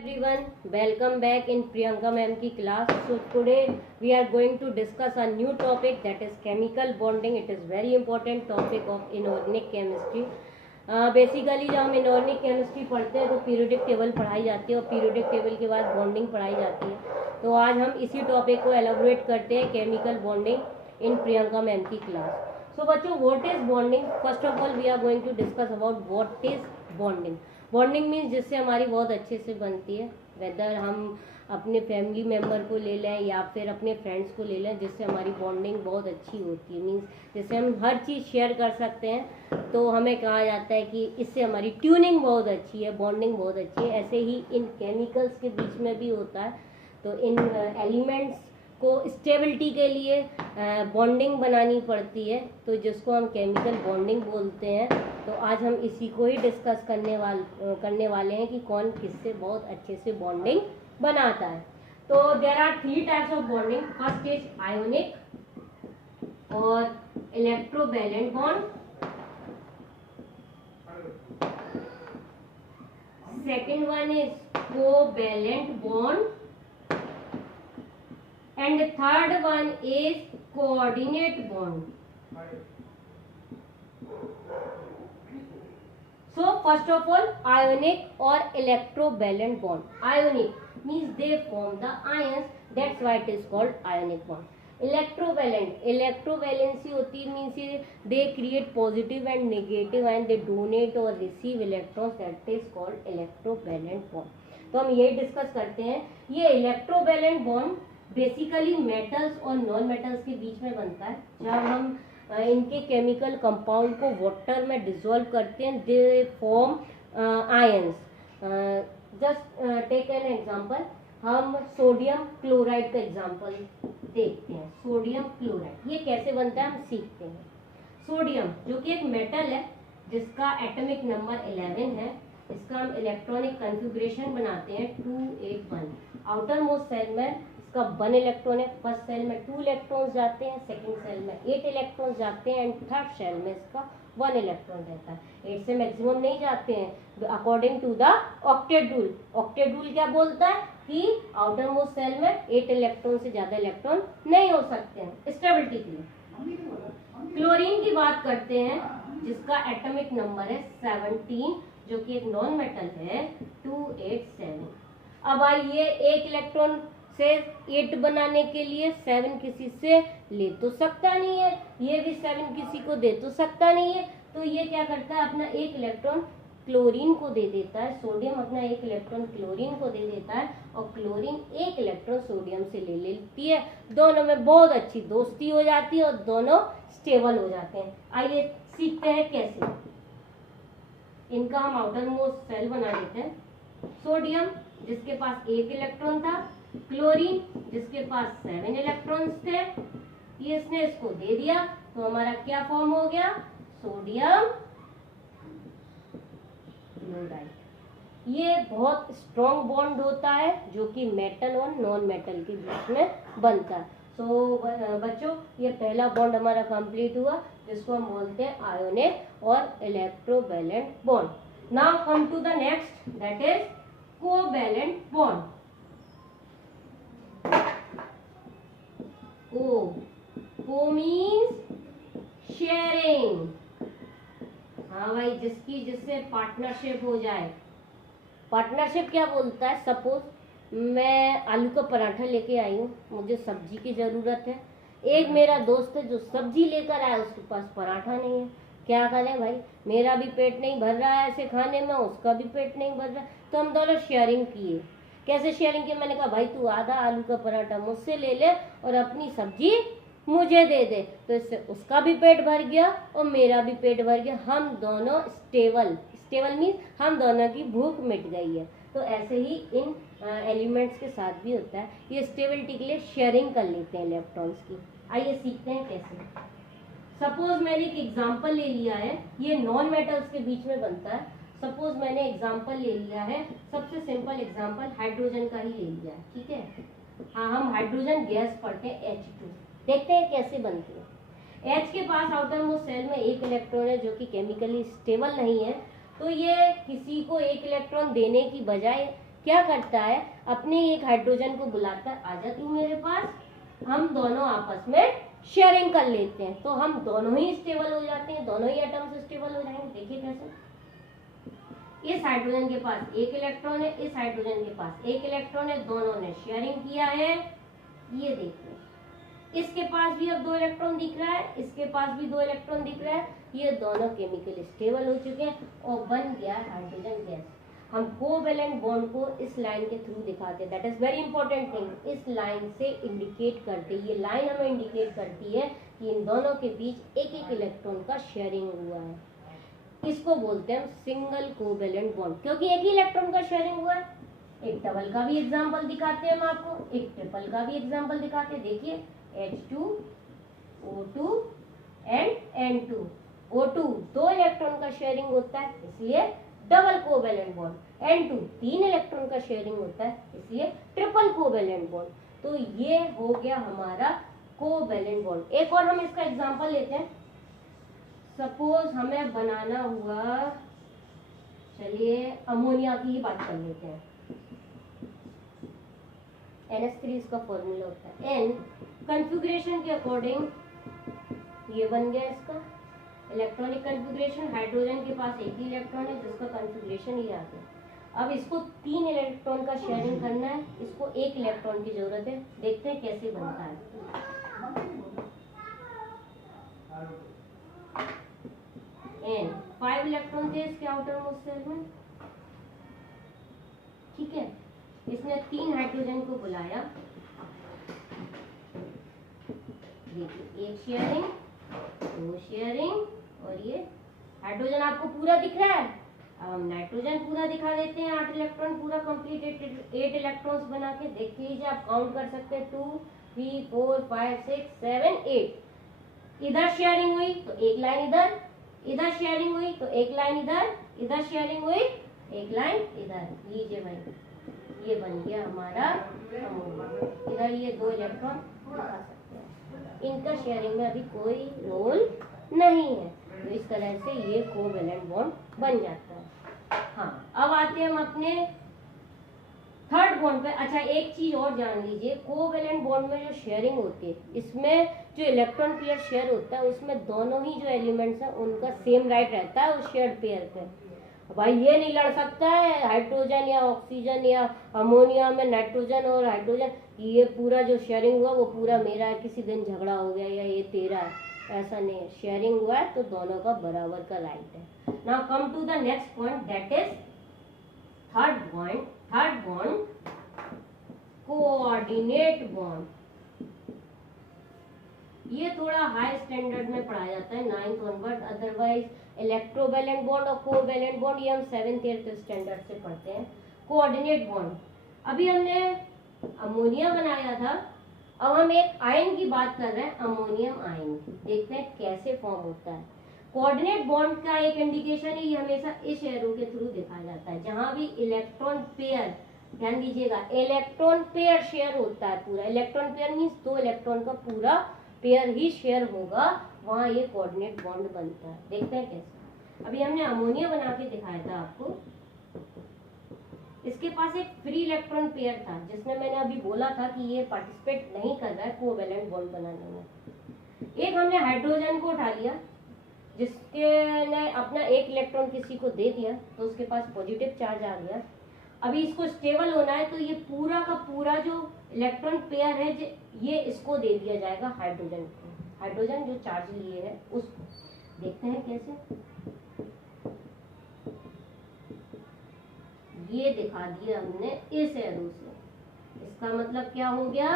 Everyone, welcome back in Priyanka ma'am ki class. So today we are going to discuss a new topic, that is chemical bonding. It is very important topic of inorganic chemistry. Basically जब हम inorganic chemistry पढ़ते हैं तो periodic table पढ़ाई जाती है और periodic table के बाद बॉन्डिंग पढ़ाई जाती है। तो आज हम इसी टॉपिक को एलाबोरेट करते हैं, chemical bonding in Priyanka ma'am की क्लास। सो बच्चों, what is bonding? First of all we are going to discuss about what is bonding. Bonding means जिससे हमारी बहुत अच्छे से बनती है, वेदर हम अपने फैमिली मेम्बर को ले लें या फिर अपने फ्रेंड्स को ले लें, जिससे हमारी बॉन्डिंग बहुत अच्छी होती है। मीन्स जिससे हम हर चीज़ शेयर कर सकते हैं, तो हमें कहा जाता है कि इससे हमारी ट्यूनिंग बहुत अच्छी है, बॉन्डिंग बहुत अच्छी है। ऐसे ही इन केमिकल्स के बीच में भी होता है। तो इन एलिमेंट्स को स्टेबिलिटी के लिए बॉन्डिंग बनानी पड़ती है, तो जिसको हम केमिकल बॉन्डिंग बोलते हैं। तो आज हम इसी को ही डिस्कस करने वाले हैं कि कौन किससे बहुत अच्छे से बॉन्डिंग बनाता है। तो there are 3 types of bonding. First is ionic और electrovalent bond. Second one is covalent bond and the third one is coordinate bond. So first of all, ionic or electrovalent bond. Ionic means they form the ions, that's why it is called ionic bond. Electrovalent, electrovalency होती means they create positive and negative and they donate or receive electrons, that is called electrovalent bond. तो हम यही discuss करते हैं। ये electrovalent bond basically metals और non metals के बीच में बनता है। जब हम इनके केमिकल कंपाउंड को वाटर में डिसॉल्व करते हैं, they form ions. Just take an example, हम सोडियम क्लोराइड का एग्जांपल देखते हैं। सोडियम क्लोराइड ये कैसे बनता है हम सीखते हैं। सोडियम जो कि एक मेटल है जिसका एटॉमिक नंबर 11 है, इसका हम इलेक्ट्रॉनिक कॉन्फ़िगरेशन बनाते हैं 281। आउटर मोस्ट सेल में इसका 1 इलेक्ट्रॉन है। फर्स्ट सेल में 2 इलेक्ट्रॉन्स जाते हैं, सेकंड सेल में 8 इलेक्ट्रॉन्स जाते हैं एंड थर्ड सेल में इसका 1 इलेक्ट्रॉन रहता है। 8 से मैक्सिमम नहीं जाते हैं according to the octet rule. Octet rule क्या बोलता है कि आउटर मोस्ट सेल में 8 इलेक्ट्रॉन से ज्यादा इलेक्ट्रॉन नहीं हो सकते हैं स्टेबिलिटी के लिए। क्लोरीन की बात करते हैं जिसका एटॉमिक नंबर है 17, जो कि एक नॉन मेटल है 287। अब आइए, एक इलेक्ट्रॉन से 8 बनाने के लिए 7 किसी से ले तो सकता नहीं है, ये भी 7 किसी को दे तो सकता नहीं है। तो ये क्या करता है, अपना 1 इलेक्ट्रॉन क्लोरीन को दे देता है। सोडियम अपना 1 इलेक्ट्रॉन क्लोरीन को दे देता है और क्लोरीन 1 इलेक्ट्रॉन सोडियम से ले लेती है। दोनों में बहुत अच्छी दोस्ती हो जाती है और दोनों स्टेबल हो जाते हैं। आइए सीखते हैं कैसे। इनका हम आउटर मोस्ट सेल बना लेते हैं। सोडियम जिसके पास 1 इलेक्ट्रॉन था, क्लोरीन जिसके पास 7 इलेक्ट्रॉन्स थे, ये इसने इसको दे दिया, तो हमारा क्या फॉर्म हो गया, सोडियम क्लोराइड। ये बहुत स्ट्रॉन्ग बॉन्ड होता है जो कि मेटल और नॉन मेटल के बीच में बनता है। सो बच्चों, ये पहला बॉन्ड हमारा कंप्लीट हुआ जिसको हम बोलते हैं आयोनिक और electrovalent bond. Now come to the next, that is covalent bond. Co means sharing. हाँ भाई, जिससे पार्टनरशिप हो जाए। पार्टनरशिप क्या बोलता है, सपोज मैं आलू का पराठा लेके आई हूँ, मुझे सब्जी की जरूरत है। एक मेरा दोस्त है जो सब्जी लेकर आया, उसके पास पराठा नहीं है। क्या करें भाई, मेरा भी पेट नहीं भर रहा है ऐसे खाने में, उसका भी पेट नहीं भर रहा है। तो हम दोनों शेयरिंग किए। कैसे शेयरिंग की? मैंने कहा भाई तू आधा आलू का पराठा मुझसे ले ले और अपनी सब्जी मुझे दे दे। तो इससे उसका भी पेट भर गया और मेरा भी पेट भर गया। हम दोनों स्टेबल मीन्स हम दोनों की भूख मिट गई है। तो ऐसे ही इन एलिमेंट्स के साथ भी होता है। ये स्टेबिलिटी के लिए शेयरिंग कर लेते हैं इलेक्ट्रॉन्स की। आइए सीखते हैं कैसे। सपोज मैंने एक एग्जाम्पल ले लिया है, ये नॉन मेटल्स के बीच में बनता है। सपोज मैंने एग्जाम्पल ले लिया है, सबसे सिंपल एग्जाम्पल हाइड्रोजन का ही ले लिया है, ठीक है। हाँ, हम हाइड्रोजन गैस पढ़ते हैं H2। देखते हैं कैसे बनती है। H के पास आउटर मोस्ट सेल में 1 इलेक्ट्रॉन है जो कि केमिकली स्टेबल नहीं है। तो ये किसी को 1 इलेक्ट्रॉन देने की बजाय क्या करता है, अपने एक हाइड्रोजन को बुलाता है, आजा तू मेरे पास, हम दोनों आपस में शेयरिंग कर लेते हैं, तो हम दोनों ही स्टेबल हो जाते हैं, दोनों ही एटम्स स्टेबल हो जाएंगे। देखिए कैसे, इस हाइड्रोजन के पास एक इलेक्ट्रॉन है, इस हाइड्रोजन के पास एक इलेक्ट्रॉन है, दोनों ने शेयरिंग किया है। ये देखिए, इसके पास भी अब 2 इलेक्ट्रॉन दिख रहा है, इसके पास भी 2 इलेक्ट्रॉन दिख रहा है, ये दोनों केमिकल स्टेबल हो चुके हैं और बन गया हाइड्रोजन गैस। हम कोवैलेंट बॉन्ड को इस लाइन के थ्रू दिखाते हैं, that is very important thing. इस लाइन से इंडिकेट करते, ये लाइन हमें इंडिकेट करती है कि इन दोनों के बीच एक एक इलेक्ट्रॉन का शेयरिंग हुआ है। इसको बोलते हैं सिंगल कोवैलेंट बॉन्ड, क्योंकि एक ही इलेक्ट्रॉन का शेयरिंग हुआ है। एक डबल का भी एग्जांपल दिखाते हैं हम आपको, एक ट्रिपल का भी एग्जांपल दिखाते हैं। देखिए H2 O2 and N2। O2 2 electron का शेयरिंग होता है, इसलिए double covalent bond. N2 3 electron का शेयरिंग होता है, इसलिए ट्रिपल कोवैलेंट बॉन्ड। तो ये हो गया हमारा कोवैलेंट बॉन्ड। एक और हम इसका एग्जांपल लेते हैं। सपोज हमें बनाना हुआ, चलिए अमोनिया की ही बात कर लेते हैं। NH3 इसका फॉर्मूला होता है, N कॉन्फ़िगरेशन के अकॉर्डिंग ये बन गया इसका इलेक्ट्रॉनिक कॉन्फ़िगरेशन। हाइड्रोजन के पास एक ही इलेक्ट्रॉन है जिसका कॉन्फ़िगरेशन ये आ गया। अब इसको 3 इलेक्ट्रॉन का शेयरिंग करना है, इसको 1 इलेक्ट्रॉन की जरूरत है। देखते हैं कैसे बनता है। N 5 इलेक्ट्रॉन थे इसके आउटर मोस्ट शेल में, ठीक है। इसने 3 हाइड्रोजन को बुलाया, देखिए 1 शेयरिंग, 2 शेयरिंग, और ये हाइड्रोजन आपको पूरा दिख रहा है। अब हम नाइट्रोजन पूरा दिखा देते हैं, 8 इलेक्ट्रॉन पूरा कंप्लीट 8 इलेक्ट्रॉन्स बना के। देख लीजिए, आप काउंट कर सकते हैं 2 3 4 5 6 7 8। इधर शेयरिंग हुई तो एक लाइन इधर, इधर शेयरिंग हुई तो एक लाइन इधर, इधर शेयरिंग हुई एक लाइन इधर। लीजिए भाई, ये बन गया हमारा अमोनिया। इधर ये 2 इलेक्ट्रॉन दिखा सकते हैं, इनका शेयरिंग में अभी कोई रोल नहीं है, तो इस तरह से ये कोवैलेंट बॉन्ड बन जाता है। हाँ, अब आते हैं हम अपने थर्ड बॉन्ड पे। अच्छा, एक चीज और जान लीजिए, कोवैलेंट बॉन्ड में जो शेयरिंग होती है, इसमें जो इलेक्ट्रॉन पेयर शेयर होता है उसमें दोनों ही जो एलिमेंट्स हैं उनका सेम राइट रहता है उस शेयर्ड पेयर पे। भाई ये नहीं लड़ सकता है हाइड्रोजन या ऑक्सीजन या अमोनिया में नाइट्रोजन और हाइड्रोजन, ये पूरा जो शेयरिंग हुआ वो पूरा मेरा है, किसी दिन झगड़ा हो गया या ये तेरा है, ऐसा नहीं है। शेयरिंग हुआ है तो दोनों का बराबर का राइट है। Now come to the next point, that is third point, third bond coordinate bond. ये थोड़ा हाई स्टैंडर्ड में पढ़ाया जाता है 9th onward, otherwise electrovalent bond और कोवैलेंट बॉन्ड ये हम 7th 8th स्टैंडर्ड से पढ़ते हैं। कोऑर्डिनेट बॉन्ड, अभी हमने अमोनिया बनाया था, अब हम एक आयन की बात कर रहे हैं, अमोनियम आयन। देखते हैं कैसे फॉर्म होता है। कोऑर्डिनेट बॉन्ड का एक इंडिकेशन है, ये हमेशा इस एरो के थ्रू दिखाया जाता है। जहां भी इलेक्ट्रॉन पेयर, ध्यान दीजिएगा, इलेक्ट्रॉन पेयर शेयर होता है पूरा, इलेक्ट्रॉन पेयर मीन्स 2 इलेक्ट्रॉन का पूरा पेयर ही शेयर होगा, वहां ये कोऑर्डिनेट बॉन्ड बनता है। देखते हैं कैसे। अभी हमने अमोनिया बना के दिखाया था आपको, इसके पास एक फ्री इलेक्ट्रॉन पेयर था जिसमें मैंने अभी बोला था कि ये पार्टिसिपेट नहीं कर रहा है कोवैलेंट बॉन्ड बनाने में। एक हमने हाइड्रोजन को उठा लिया, जिसके ने अपना एक इलेक्ट्रॉन किसी को दे दिया तो उसके पास पॉजिटिव चार्ज आ गया। अभी इसको स्टेबल होना है तो ये पूरा का पूरा जो इलेक्ट्रॉन पेयर है ये इसको दे दिया जाएगा हाइड्रोजन को, हाइड्रोजन जो चार्ज लिए है उसको। देखते हैं कैसे, ये दिखा दिया हमने इस एरो से। इसका मतलब क्या हो गया,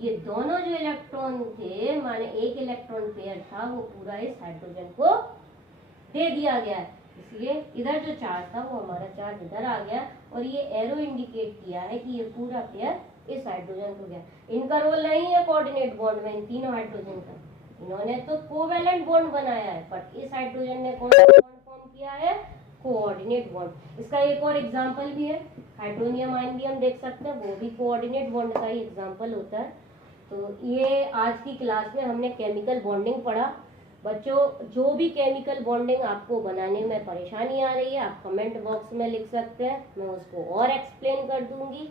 ये दोनों जो इलेक्ट्रॉन थे, माने एक इलेक्ट्रॉन पेयर था, वो पूरा इस हाइड्रोजन को दे दिया गया है। इसलिए इधर जो चार्ज था वो हमारा चार्ज इधर आ गया, और ये एरो इंडिकेट किया है कि ये पूरा पेयर इस हाइड्रोजन को गया। इनका रोल नहीं है कोऑर्डिनेट बॉन्ड में, इन तीनों हाइड्रोजन का। इन्होंने तो कोवैलेंट बॉन्ड बनाया है, पर इस हाइड्रोजन ने कौन सा बॉन्ड फॉर्म किया है, कोऑर्डिनेट बॉन्ड। इसका एक और एग्जांपल भी है, हाइड्रोनियम आयन भी हम देख सकते हैं, वो भी कोऑर्डिनेट बॉन्ड का ही एग्जांपल होता है। तो ये आज की क्लास में हमने केमिकल बॉन्डिंग पढ़ा, बच्चों जो भी केमिकल बॉन्डिंग आपको बनाने में परेशानी आ रही है आप कमेंट बॉक्स में लिख सकते हैं, मैं उसको और एक्सप्लेन कर दूंगी।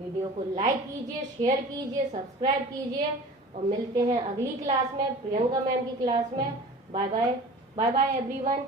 वीडियो को लाइक कीजिए, शेयर कीजिए, सब्सक्राइब कीजिए और मिलते हैं अगली क्लास में, प्रियंका मैम की क्लास में। Bye bye, bye bye everyone.